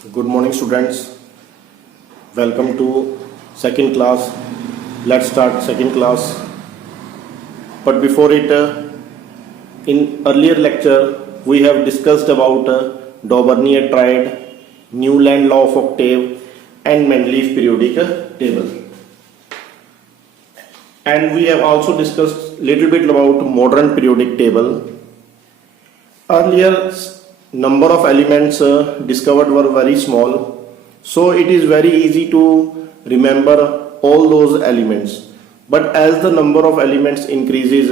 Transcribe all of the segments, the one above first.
Good morning, students. Welcome to second class. Let's start second class. But before it, in earlier lecture, we have discussed about Dauvergne triad, Newland law of octave, and Mendeleev periodic table. And we have also discussed little bit about modern periodic table. Earlier, number of elements discovered were very small, so it is very easy to remember all those elements. But as the number of elements increases,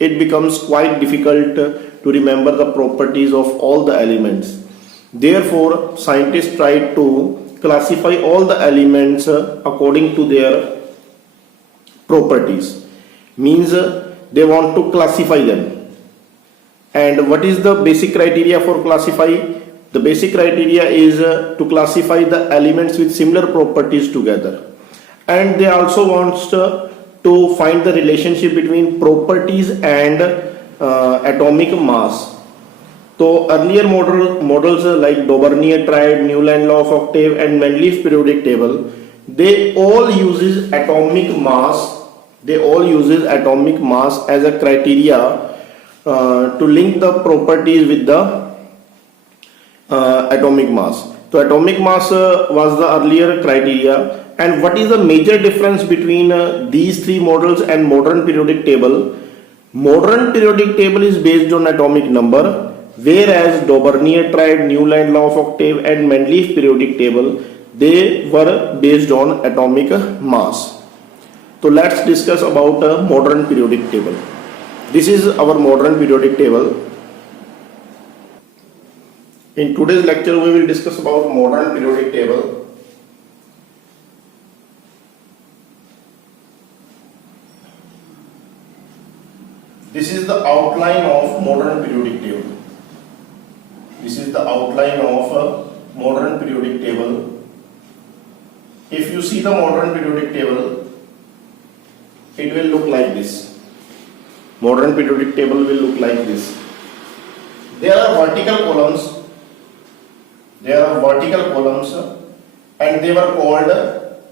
it becomes quite difficult to remember the properties of all the elements. Therefore, scientists tried to classify all the elements according to their properties. Means they want to classify them. And what is the basic criteria for classify? The basic criteria is to classify the elements with similar properties together. And they also wants to find the relationship between properties and atomic mass. So earlier models like Dauvergne triad, Newland law of octave, and Mendeleev periodic table, they all uses atomic mass. They all uses atomic mass as a criteria to link the properties with the atomic mass. So atomic mass was the earlier criteria. And what is the major difference between these three models and modern periodic table? Modern periodic table is based on atomic number, whereas Dauvergne triad, Newland law of octave, and Mendeleev periodic table, they were based on atomic mass. So let's discuss about a modern periodic table. This is our modern periodic table. In today's lecture, we will discuss about modern periodic table. This is the outline of modern periodic table. This is the outline of a modern periodic table. If you see the modern periodic table, it will look like this. Modern periodic table will look like this. There are vertical columns. There are vertical columns, and they were called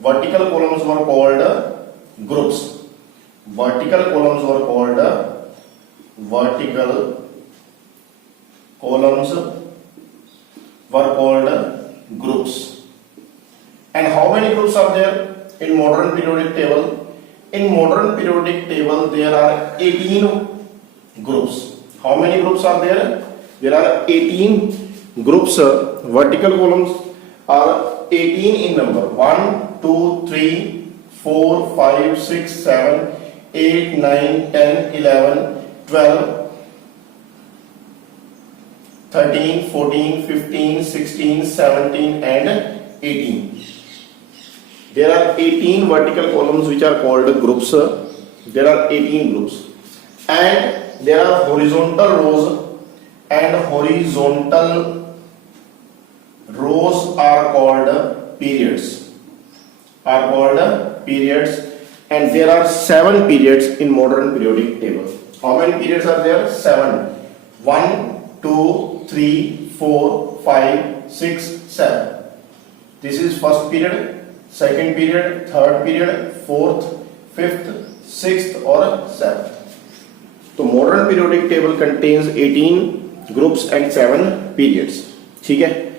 vertical columns were called groups. Vertical columns were called vertical columns were called groups. And how many groups are there in modern periodic table? In modern periodic table, there are 18 groups. How many groups are there? There are 18 groups. Vertical columns are 18 in number. 1, 2, 3, 4, 5, 6, 7, 8, 9, 10, 11, 12, 13, 14, 15, 16, 17 and 18. There are 18 vertical columns which are called groups. There are 18 groups. And there are horizontal rows, and horizontal rows are called periods. And there are 7 periods in modern periodic table. How many periods are there? 7. 1, 2, 3, 4, 5, 6, 7. This is first period, second period, third period, fourth, fifth, sixth or 7th. So modern periodic table contains 18 groups and 7 periods. ठीक है?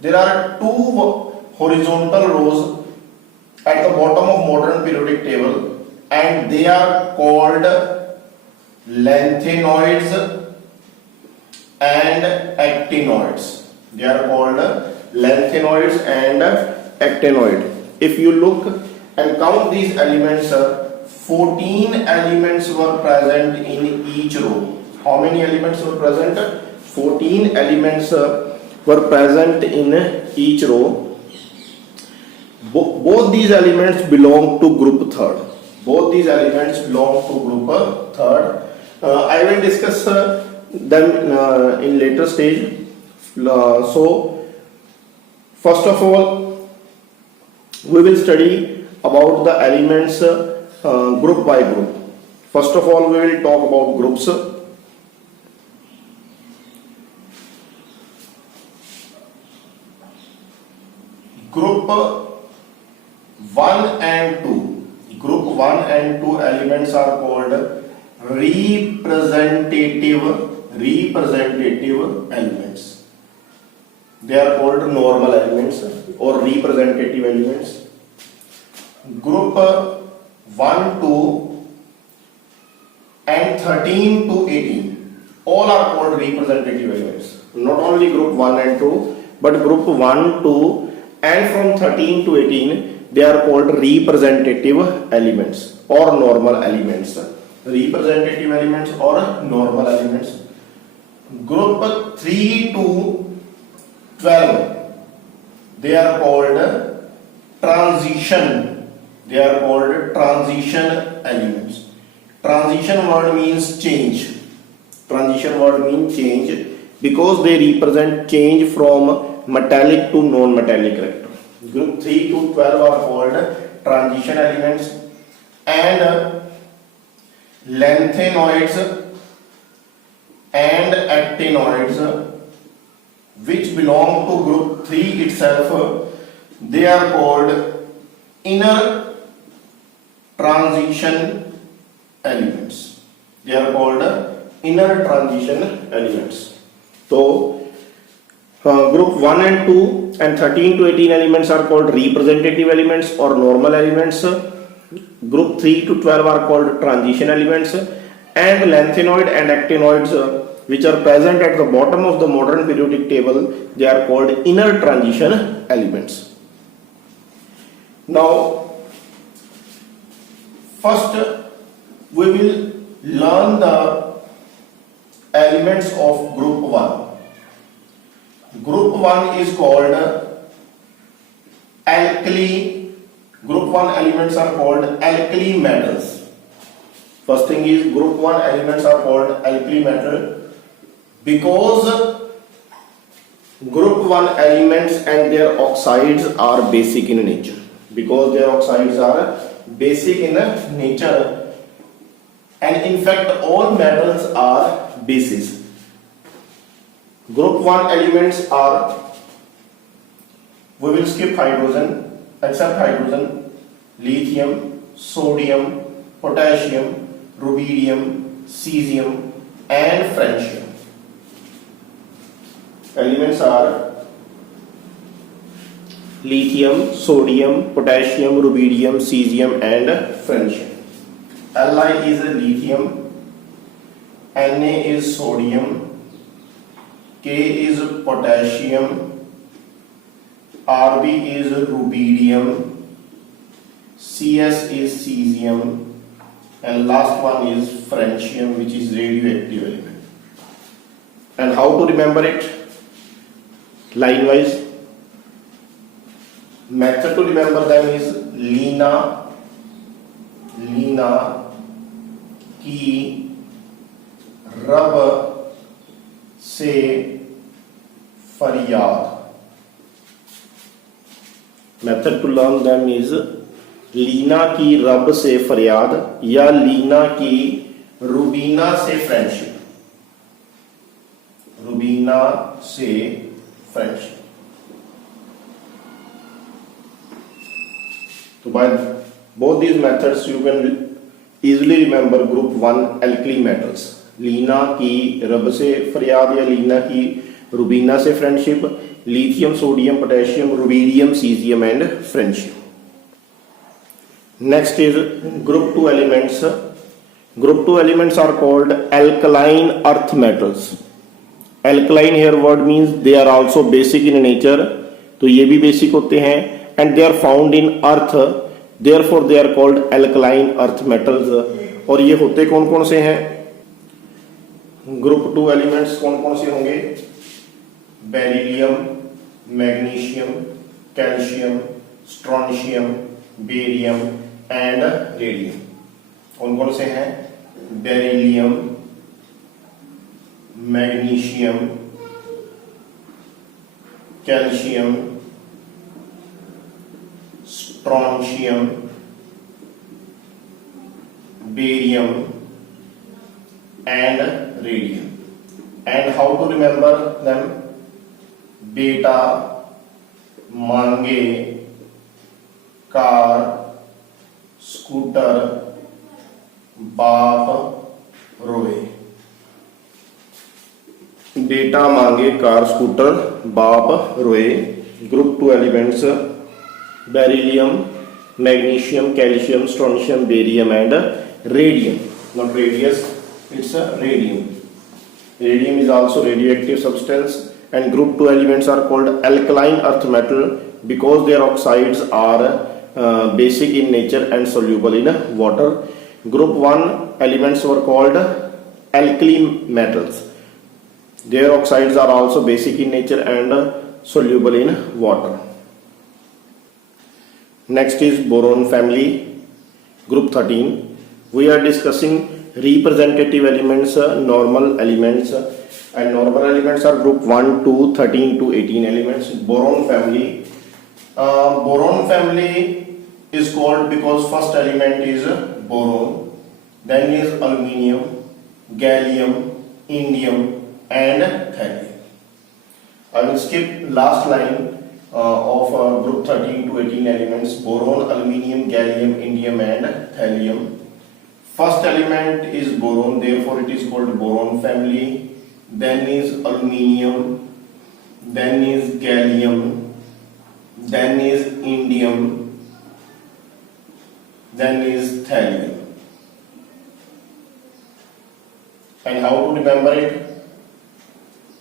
There are 2 horizontal rows at the bottom of modern periodic table, and they are called lanthanoids and actinoids. They are called lanthanoids and actinoid. If you look and count these elements, 14 elements were present in each row. How many elements were present? 14 elements were present in each row. Both these elements belong to group third. Both these elements belong to group third. I will discuss them in later stage. So first of all, we will study about the elements group by group. First of all, we will talk about groups. Group 1 and 2. Group 1 and 2 elements are called representative elements. They are called normal elements or representative elements. Group 1, 2 and 13 to 18 all are called representative elements. Not only group 1 and 2 but group 1, 2 and from 13 to 18 they are called representative elements or normal elements. Representative elements or normal elements. Group 3 to 12 they are called transition. They are called transition elements. Transition word means change. Transition word means change because they represent change from metallic to non-metallic character. Group 3 to 12 are called transition elements, and lanthanoids and actinoids which belong to group 3 itself, they are called inner transition elements. They are called inner transition elements. So group 1 and 2 and 13 to 18 elements are called representative elements or normal elements. Group 3 to 12 are called transition elements, and lanthanoid and actinoids which are present at the bottom of the modern periodic table, they are called inner transition elements. Now first we will learn the elements of group 1. Group 1 is called alkali. Group 1 elements are called alkali metals. First thing is group 1 elements are called alkali metal because group 1 elements and their oxides are basic in nature. Because their oxides are basic in nature, and in fact all metals are bases. Group 1 elements are, we will skip hydrogen, except hydrogen, lithium, sodium, potassium, rubidium, cesium and francium. Elements are lithium, sodium, potassium, rubidium, cesium and francium. Li is lithium, Na is sodium, K is potassium, Rb is rubidium, Cs is cesium, and last one is francium, which is radioactive element. And how to remember it? Line wise. Method to remember them is Leena की रब से फरियाद. Method to learn them is Leena की रब से फरियाद या लीना की रुबीना से फ्रेंडशिप. रुबीना से friendship. So by both these methods you can easily remember group 1 alkali metals. Leena की रब से फरियाद या लीना की रुबीना से friendship, lithium, sodium, potassium, rubidium, cesium and francium. Next is group 2 elements. Group 2 elements are called alkaline earth metals. Alkaline here word means they are also basic in nature, तो ये भी basic होते हैं, and they are found in earth, therefore they are called alkaline earth metals. और ये होते कौन कौन से हैं? ग्रुप 2 एलिमेंट्स कौन कौन से होंगे? Beryllium, magnesium, calcium, strontium, barium and radium. कौन कौन से हैं? Beryllium, magnesium, calcium, strontium, barium and radium. And how to remember them? Beta, मांगे, कार, scooter, बाप, रोए. Beta, मांगे, car, scooter, बाप, रोए. Group 2 elements: beryllium, magnesium, calcium, strontium, barium and radium. Not radius, it's a radium. Radium is also radioactive substance. And group 2 elements are called alkaline earth metal because their oxides are basic in nature and soluble in water. Group 1 elements were called alkali metals. Their oxides are also basic in nature and soluble in water. Next is boron family, group 13. We are discussing representative elements, normal elements, and normal elements are group 1, 2, 13 to 18 elements. Boron family. Boron family is called because first element is boron, then is aluminium, gallium, indium and thallium. I will skip last line of group 13 to 18 elements: boron, aluminium, gallium, indium and thallium. First element is boron, therefore it is called boron family. Then is aluminium, then is gallium, then is indium, then is thallium. And how to remember it?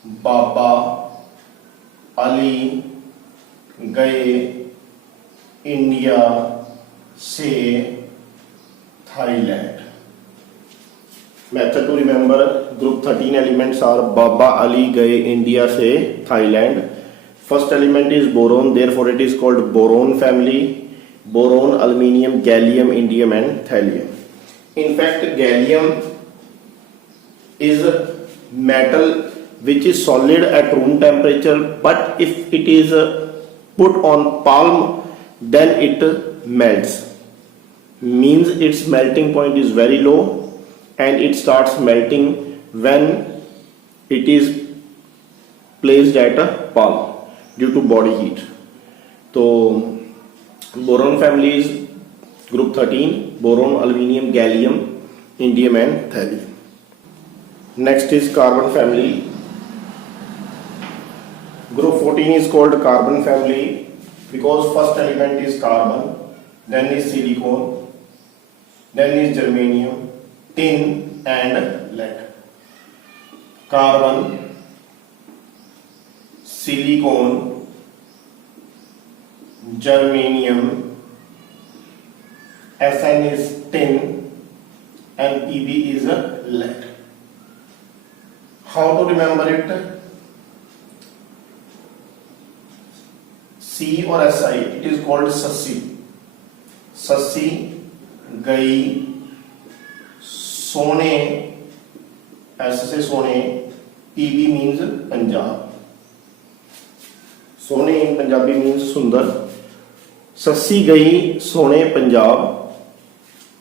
Baba Ali गए India से Thailand. Method to remember: group 13 elements are Baba Ali गए India से Thailand. First element is boron, therefore it is called boron family. Boron, aluminium, gallium, indium and thallium. In fact, gallium is a metal which is solid at room temperature, but if it is put on palm, then it melts. Means its melting point is very low and it starts melting when it is placed at a palm due to body heat. So boron family is group 13: boron, aluminium, gallium, indium and thallium. Next is carbon family. Group 14 is called carbon family because first element is carbon, then is silicon, then is germanium, tin and lead. Carbon, silicon, germanium, Sn is tin and Pb is a lead. How to remember it? C or Si, it is called Sassi. Sassi गई सोने, ऐसे से सोने. Pb means Punjab. सोने in Punjabi means सुंदर. Sassi गई सोने Punjab.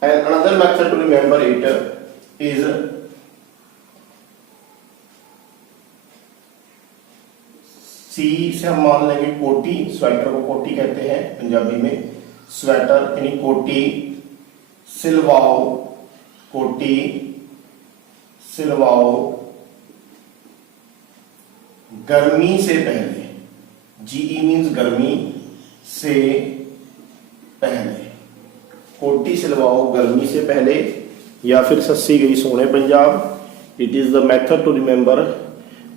And another method to remember it is सी से हम मान लेंगे कोटी. स्वेटर को कोटी कहते हैं पंजाबी में. स्वेटर यानी कोटी. सिलवाओ, कोटी, सिलवाओ. गर्मी से पहले, जीई मीन्स गर्मी से पहले. कोटी सिलवाओ गर्मी से पहले या फिर सस्सी गई सोने Punjab. It is the method to remember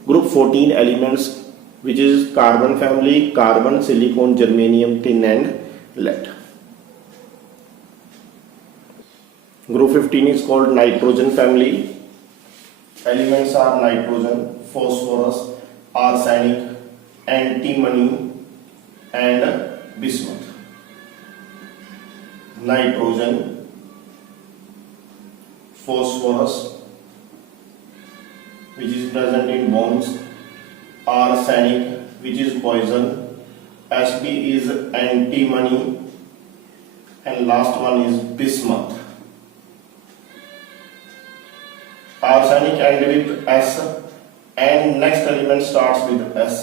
group 14 elements which is carbon family: carbon, silicon, germanium, tin and lead. Group 15 is called nitrogen family. Elements are nitrogen, phosphorus, arsenic, antimony and bismuth. Nitrogen, phosphorus which is present in bones, arsenic which is poison, Sb is antimony and last one is bismuth. arsenic end with S, and next element starts with S.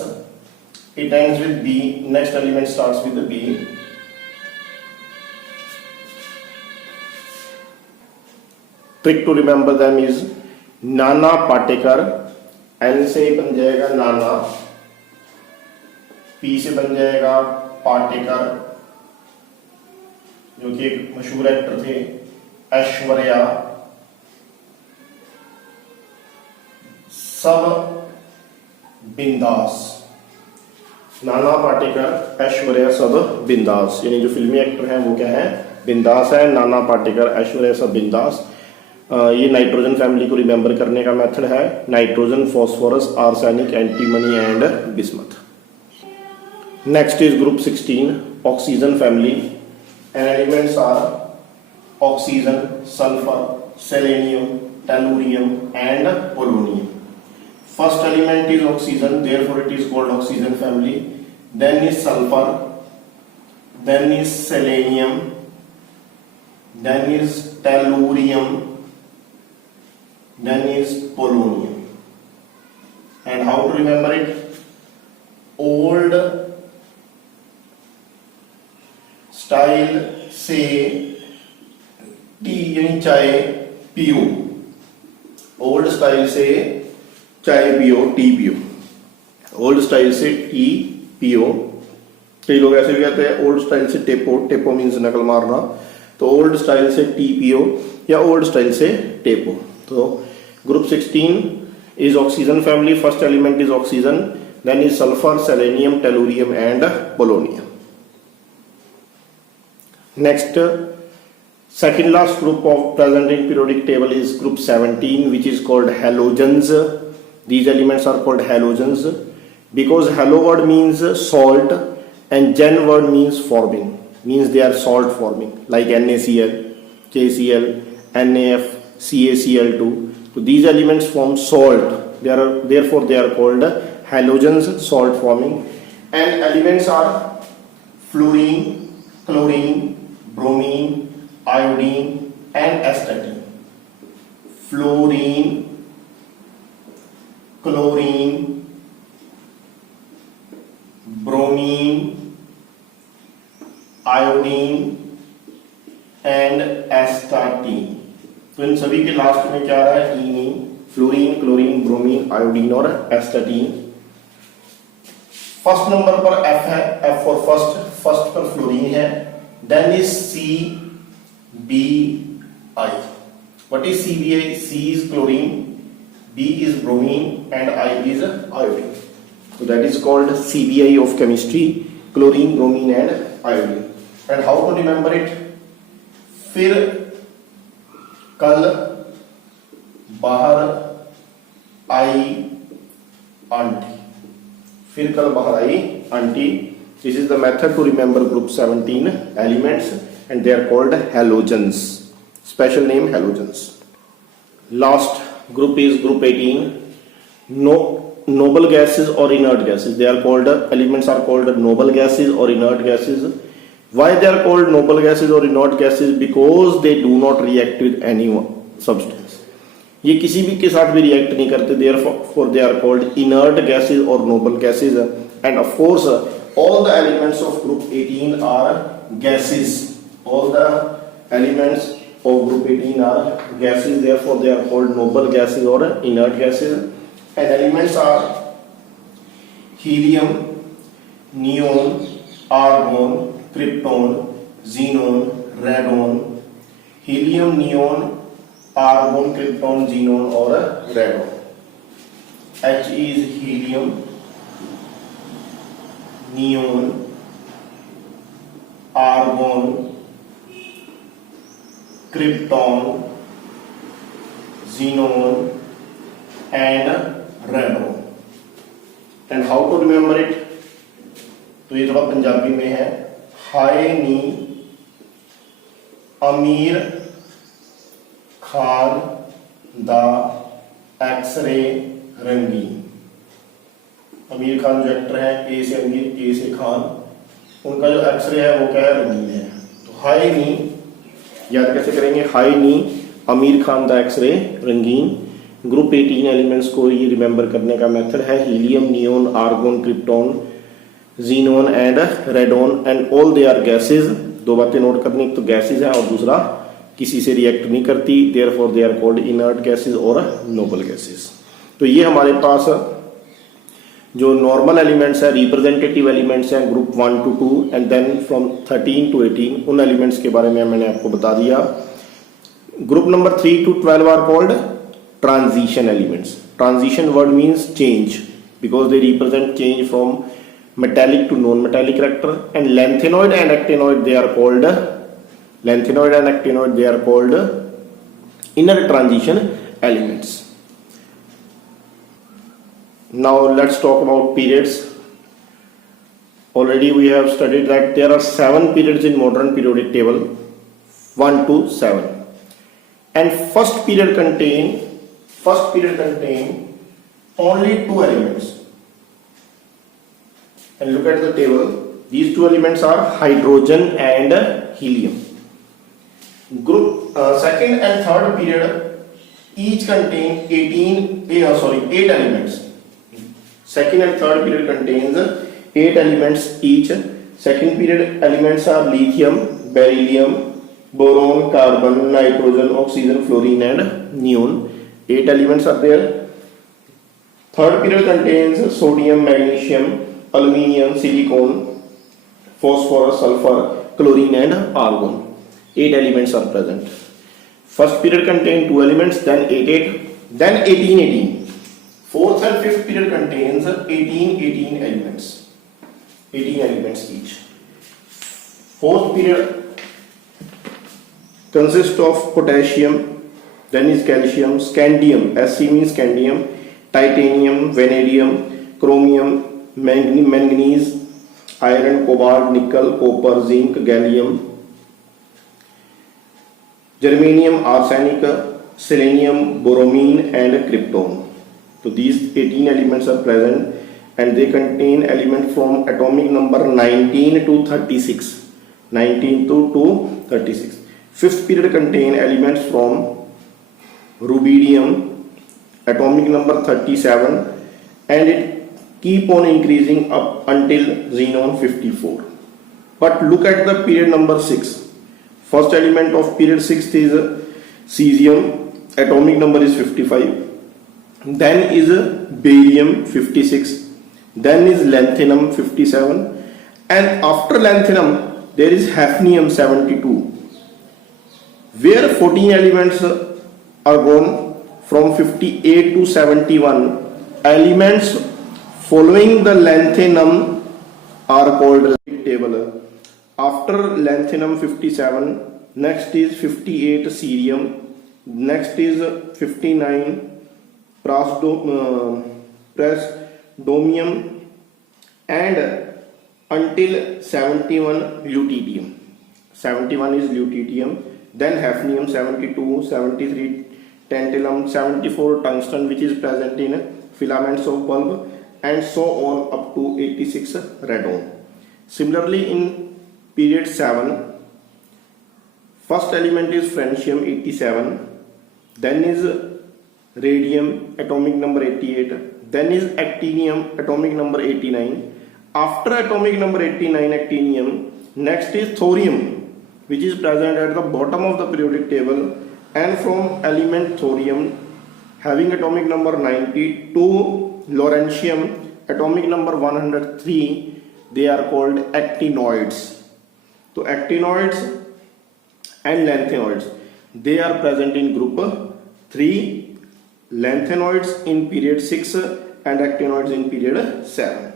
It ends with B, next element starts with B. Trick to remember them is Nana Patekar, N से बन जाएगा नाना, P से बन जाएगा पाटेकर जो कि एक मशहूर एक्टर थे, ऐश्वर्या, सब बिंदास, नाना पाटेकर, ऐश्वर्या, सब बिंदास, यानी जो फिल्मी एक्टर हैं वो क्या है, बिंदास है। नाना पाटेकर, ऐश्वर्या, सब बिंदास। ये नाइट्रोजन फैमिली को रिमेंबर करने का मेथड है, nitrogen, phosphorus, arsenic, antimony and bismuth. Next is group 16, oxygen family, and elements are oxygen, sulphur, selenium, tellurium and polonium. First element is oxygen, therefore it is called oxygen family. Then is sulfur, then is selenium, then is tellurium, then is polonium. And how to remember it? Old style से T यानी चाय पियो, old style से चाय पियो, T पियो, old style से T पियो। कई लोग ऐसे भी कहते हैं ओल्ड स्टाइल से टेपो, टेपो मीन्स नकल मारना, तो ओल्ड स्टाइल से टी पियो या ओल्ड स्टाइल से टेपो। तो group 16 is oxygen family, first element is oxygen, then is sulphur, selenium, tellurium and polonium. Next, second last group of present in periodic table is group 17, which is called halogens. These elements are called halogens because halo word means salt and gen word means forming, means they are salt forming, like NaCl, KCl, NaF, CaCl2. So these elements form salt, therefore they are called halogens, salt forming. And elements are fluorine, chlorine, bromine, iodine and astatine. Fluorine, chlorine, bromine, iodine and astatine. तो इन सभी के last में क्या आ रहा है, ईनी, fluorine, chlorine, bromine, iodine और astatine. First number पर F है, F फॉर फर्स्ट पर फ्लोरीन है, then is CBI. What is CBI? C is chlorine, B is bromine and I is iodine. So that is called CBI of chemistry, chlorine, bromine and iodine. And how to remember it? फिर कल बाहर आई aunty, फिर कल बाहर आई aunty. This is the method to remember group 17 elements and they are called halogens. Special name halogens. Last group is group 18. Noble gases or inert gases. They are called, elements are called noble gases or inert gases. Why they are called noble gases or inert gases? Because they do not react with any substance. ये किसी भी के साथ भी react नहीं करते, therefore they are called inert gases or noble gases. And of course all the elements of group 18 are gases. All the elements of group 18 are gases, therefore they are called noble gases or inert gases. And elements are helium, neon, argon, krypton, xenon, radon. Helium, neon, argon, krypton, xenon or radon. H is helium, neon, argon, krypton, xenon and radon. And how to remember it? तो ये थोड़ा पंजाबी में है, हाय नी अमीर खान दा x ray रंगीन। अमीर खान जो एक्टर है, ए से अमीर, ए से खान, उनका जो एक्सरे है वो क्या है, रंगीन है। तो हाय नी याद कैसे करेंगे, हाय नी अमीर खान दा एक्सरे रंगीन। ग्रुप 18 एलिमेंट्स को ये रिमेंबर करने का मेथड है helium, neon, argon, krypton, xenon and radon and all they are gases. दो बातें नोट करनी, एक तो गैसेज है और दूसरा किसी से रिएक्ट नहीं करती, therefore they are called inert gases और नोबल गैसेज। तो ये हमारे पास जो नॉर्मल एलिमेंट्स है, रिप्रेजेंटेटिव एलिमेंट्स हैं group 1 to 2 and then from 13 to 18, उन एलिमेंट्स के बारे में मैंने आपको बता दिया। Group number 3 to 12 are called transition elements. Transition word means change because they represent change from metallic to non-metallic character, and lanthanoid and actinoid they are called inner transition elements. Now let's talk about periods. Already we have studied that there are 7 periods in modern periodic table, 1 to 7, and first period contain only 2 elements. And look at the table, these 2 elements are hydrogen and helium. Group second and third period each contain 8 elements. Second and third period contains 8 elements each. Second period elements are lithium, beryllium, boron, carbon, nitrogen, oxygen, fluorine and neon. 8 elements are there. Third period contains sodium, magnesium, aluminium, silicon, phosphorus, sulfur, chlorine and argon. 8 elements are present. First period contains 2 elements, then 18. Fourth and fifth period contains 18 elements. 18 elements each. Fourth period consists of potassium, then is calcium, scandium, Sc means scandium, titanium, vanadium, chromium, manganese, iron, cobalt, nickel, copper, zinc, gallium, germanium, arsenic, selenium, bromine and krypton. So these 18 elements are present and they contain elements from atomic number 19 to 36. 19 to 36. Fifth period contain elements from rubidium, atomic number 37, and it keep on increasing up until xenon 54. But look at the period number 6. First element of period 6 is cesium, atomic number is 55. Then is barium 56. Then is lanthanum 57. And after lanthanum there is hafnium 72. Where 14 elements are gone from 58 to 71. Elements following the lanthanum are called periodic table. After lanthanum 57, next is 58 cerium, next is 59 praseodymium and until 71 lutetium. 71 is lutetium, then hafnium 72, 73 tantalum, 74 tungsten which is present in filaments of bulb, and so on up to 86 radon. Similarly in period 7, first element is francium 87, then is radium atomic number 88, then is actinium atomic number 89. After atomic number 89 actinium, next is thorium which is present at the bottom of the periodic table, and from element thorium having atomic number 90 to lawrencium atomic number 103, they are called actinoids. So actinoids and lanthanoids, they are present in group 3, lanthanoids in period 6 and actinoids in period 7.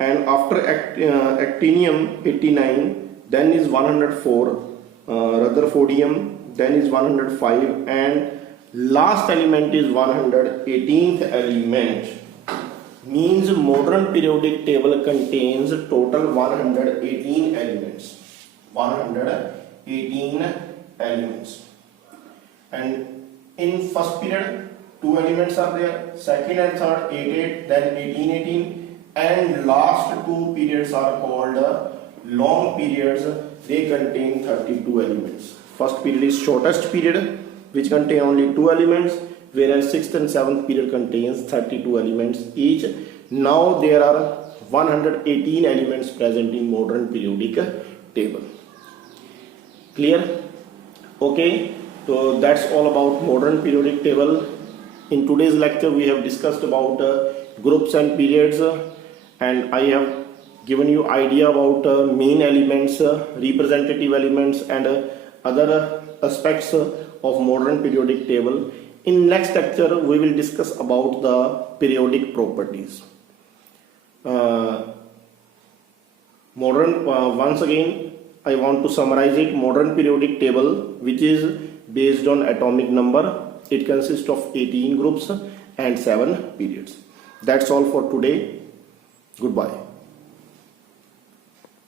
And after actinium 89, then is 104, rutherfordium, then is 105, and last element is 118th element. Means modern periodic table contains total 118 elements. 118 elements. And in first period 2 elements are there, second and third 8, then 18, and last 2 periods are called long periods. They contain 32 elements. First period is shortest period which contain only 2 elements, whereas 6th and 7th period contains 32 elements each. Now there are 118 elements present in modern periodic table. Clear? Okay, so that's all about modern periodic table. In today's lecture we have discussed about groups and periods, and I have given you idea about main elements, representative elements, and other aspects of modern periodic table. In next lecture we will discuss about the periodic properties. Once again I want to summarize it. Modern periodic table, which is based on atomic number, it consists of 18 groups and 7 periods. That's all for today. Goodbye.